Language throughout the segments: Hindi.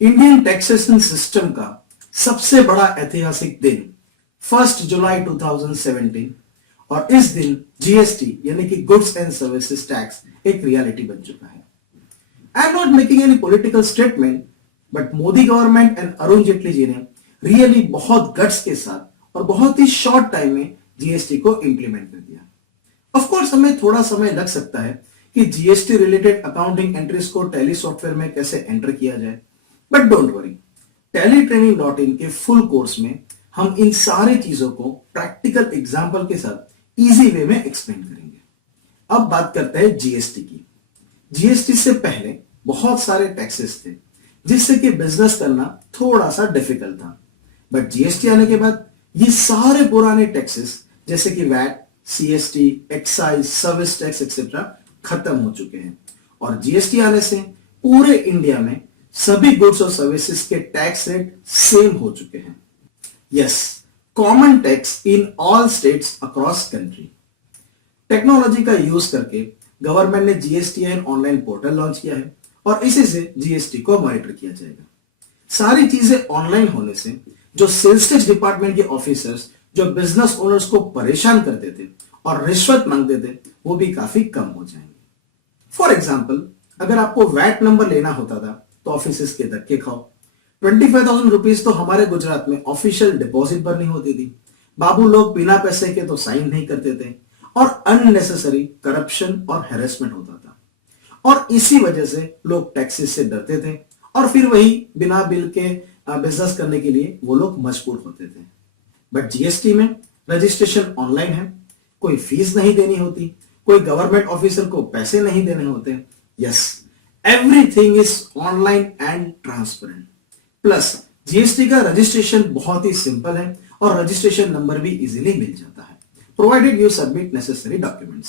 इंडियन टैक्सेशन सिस्टम का सबसे बड़ा ऐतिहासिक दिन 1 जुलाई 2017 और इस दिन जीएसटी यानी कि गुड्स एंड सर्विसेज टैक्स एक रियलिटी बन चुका है। I am not making any political statement, but Modi government and Arun Jaitley ji ने रियली बहुत गट्स के साथ और बहुत ही शॉर्ट टाइम में जीएसटी को इंप्लीमेंट कर दिया। ऑफ कोर्स हमें थोड़ा समय लग सकता है कि जीएसटी रिलेटेड अकाउंटिंग एंट्रीज को टैली सॉफ्टवेयर में कैसे एंटर किया जाए, बट डोंट वरी, tally-training.in के फुल कोर्स में हम इन सारी चीजों को प्रैक्टिकल एग्जांपल के साथ इजी वे में एक्सप्लेन करेंगे। अब बात करते हैं जीएसटी की। जीएसटी से पहले बहुत सारे टैक्सेस थे जिससे कि बिजनेस करना थोड़ा सा डिफिकल्ट था, बट जीएसटी आने के बाद ये सारे पुराने टैक्सेस जैसे कि VAT, CST, excise, service tax etcetera खत्म हो चुके हैं और जीएसटी आने से पूरे इंडिया में सभी गुड्स और सर्विसेज के टैक्स रेट सेम हो चुके हैं। Yes, common tax in all states across country. Technology का यूज करके गवर्नमेंट ने जीएसटीआई ऑनलाइन पोर्टल लॉन्च किया है और इसी से जीएसटी को मॉनिटर किया जाएगा। सारी चीजें ऑनलाइन होने से जो सेल्स टैक्स डिपार्टमेंट के ऑफिसर्स जो बिजनेस ओनर्स को परेशान करते थे और रिश्वत मांगते थे वो भी काफी कम हो जाएंगे। फॉर एग्जाम्पल, अगर आपको वैट नंबर लेना होता था तो ऑफिस के धक्के खाओ। 25,000 रुपीज तो हमारे गुजरात में ऑफिशियल डिपॉजिट भरनी होती थी। बाबू लोग बिना पैसे के तो साइन नहीं करते थे और अननेसेसरी करप्शन और हैरेसमेंट होता था और इसी वजह से लोग टैक्सेस से डरते थे और फिर वही बिना बिल के बिजनेस करने के लिए वो लोग मजबूर होते थे। बट जीएसटी में रजिस्ट्रेशन ऑनलाइन है, कोई फीस नहीं देनी होती, कोई गवर्नमेंट ऑफिसर को पैसे नहीं देने होते। Yes, everything is online and transparent. Plus GST का रजिस्ट्रेशन बहुत ही सिंपल है और रजिस्ट्रेशन नंबर भी इजीली मिल जाता है, provided you submit necessary documents.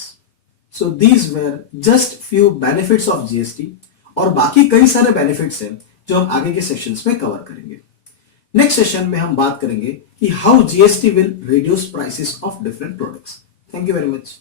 So these were just few benefits of GST और बाकी कई सारे बेनिफिट्स हैं जो हम आगे के सेशंस में कवर करेंगे। नेक्स्ट सेशन में हम बात करेंगे कि how GST will reduce prices of different products. Thank you very much.